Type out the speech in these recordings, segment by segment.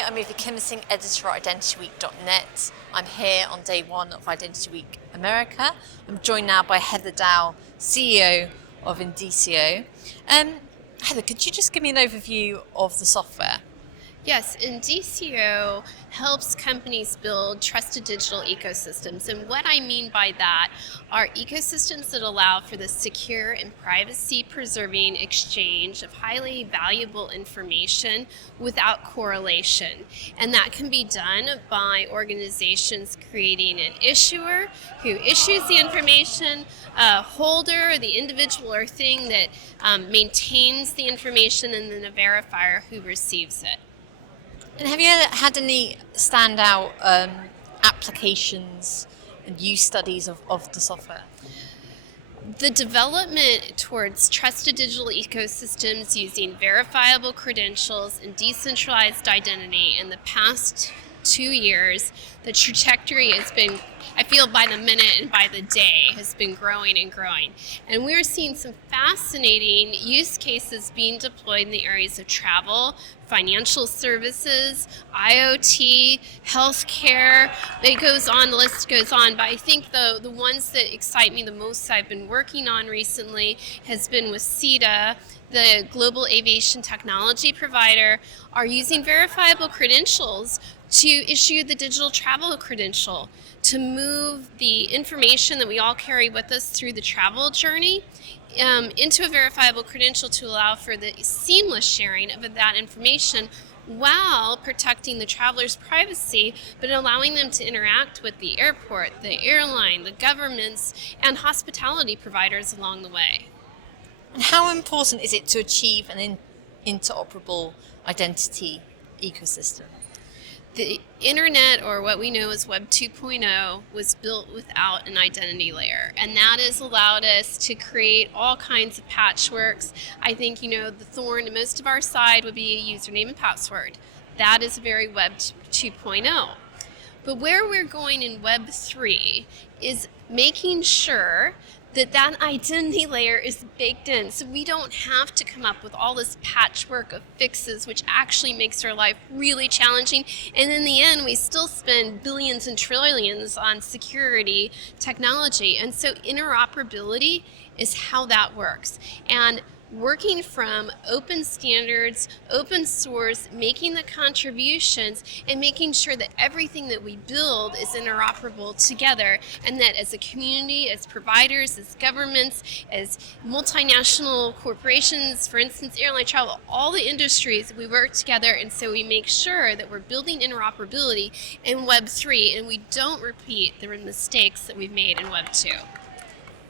Hi, I'm Eva Kimmersing, editor at identityweek.net. I'm here on day one of Identity Week America. I'm joined now by Heather Dahl, CEO of Indicio. Heather, could you just give me an overview of the software? Yes, Indicio helps companies build trusted digital ecosystems. And what I mean by that are ecosystems that allow for the secure and privacy-preserving exchange of highly valuable information without correlation. And that can be done by organizations creating an issuer who issues the information, a holder, the individual or thing that maintains the information, and then a verifier who receives it. And have you had any standout applications and use studies of the software? The development towards trusted digital ecosystems using verifiable credentials and decentralized identity in the past 2 years, the trajectory has been, I feel by the minute and by the day, has been growing and growing. And we're seeing some fascinating use cases being deployed in the areas of travel, financial services, IoT, healthcare. It goes on, the list goes on. But I think the ones that excite me the most I've been working on recently has been with SITA, the global aviation technology provider, are using verifiable credentials to issue the digital travel credential, to move the information that we all carry with us through the travel journey into a verifiable credential to allow for the seamless sharing of that information while protecting the traveler's privacy, but allowing them to interact with the airport, the airline, the governments, and hospitality providers along the way. And how important is it to achieve an interoperable identity ecosystem? The internet, or what we know as Web 2.0, was built without an identity layer, and that has allowed us to create all kinds of patchworks. I think, the thorn in most of our side would be a username and password. That is very Web 2.0. But where we're going in Web 3 is making sure that identity layer is baked in, so we don't have to come up with all this patchwork of fixes, which actually makes our life really challenging. And in the end, we still spend billions and trillions on security technology. And so interoperability is how that works. And working from open standards, open source, making the contributions, and making sure that everything that we build is interoperable together, and that as a community, as providers, as governments, as multinational corporations, for instance, airline travel, all the industries, we work together, and so we make sure that we're building interoperability in Web 3, and we don't repeat the mistakes that we've made in Web 2.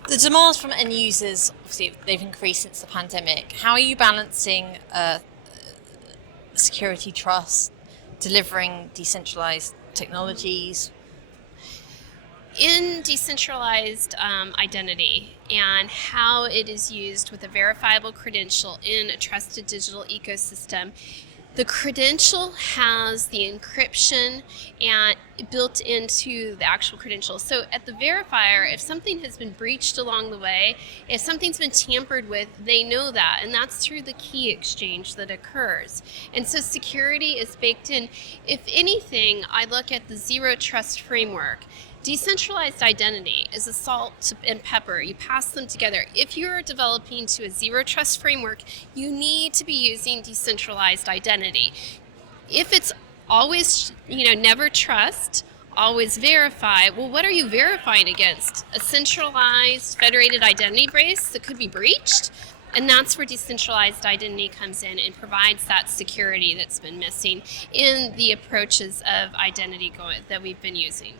The demands from end users, obviously, they've increased since the pandemic. How are you balancing security trust, delivering decentralized technologies? In decentralized identity and how it is used with a verifiable credential in a trusted digital ecosystem, the credential has the encryption and built into the actual credential. So at the verifier, if something has been breached along the way, if something's been tampered with, they know that, and that's through the key exchange that occurs. And so security is baked in. If anything, I look at the zero trust framework. Decentralized identity is a salt and pepper. You pass them together. If you're developing to a zero trust framework, you need to be using decentralized identity. If it's always, never trust, always verify, well, what are you verifying against? A centralized federated identity base that could be breached? And that's where decentralized identity comes in and provides that security that's been missing in the approaches of identity that we've been using.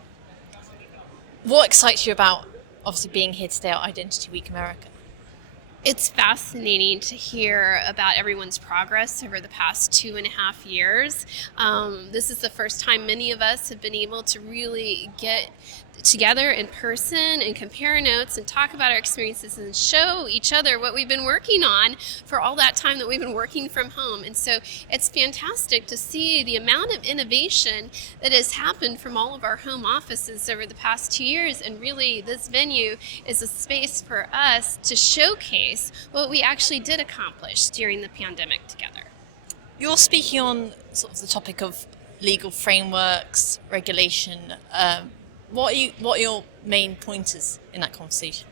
What excites you about, obviously, being here today at Identity Week America? It's fascinating to hear about everyone's progress over the past 2.5 years. This is the first time many of us have been able to really get together in person and compare notes and talk about our experiences and show each other what we've been working on for all that time that we've been working from home. And so it's fantastic to see the amount of innovation that has happened from all of our home offices over the past 2 years. And really, this venue is a space for us to showcase what we actually did accomplish during the pandemic together. You're speaking on sort of the topic of legal frameworks, regulation. What are your main pointers in that conversation?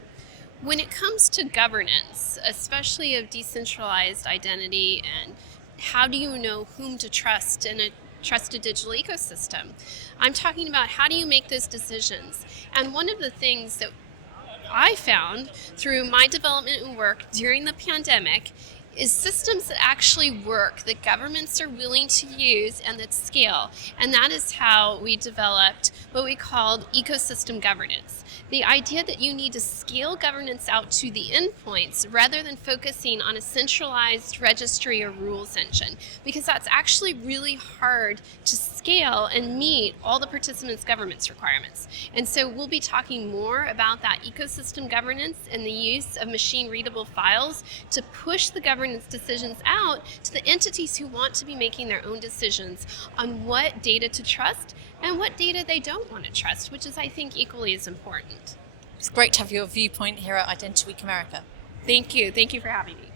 When it comes to governance, especially of decentralized identity, and how do you know whom to trust in a trusted digital ecosystem, I'm talking about how do you make those decisions. And one of the things that I found through my development and work during the pandemic is systems that actually work, that governments are willing to use and that scale. And that is how we developed what we called ecosystem governance. The idea that you need to scale governance out to the endpoints rather than focusing on a centralized registry or rules engine, because that's actually really hard to scale and meet all the participants' governance requirements. And so we'll be talking more about that ecosystem governance and the use of machine readable files to push the governance decisions out to the entities who want to be making their own decisions on what data to trust and what data they don't want to trust, which is, I think, equally as important. It's great to have your viewpoint here at Identity Week America. Thank you. Thank you for having me.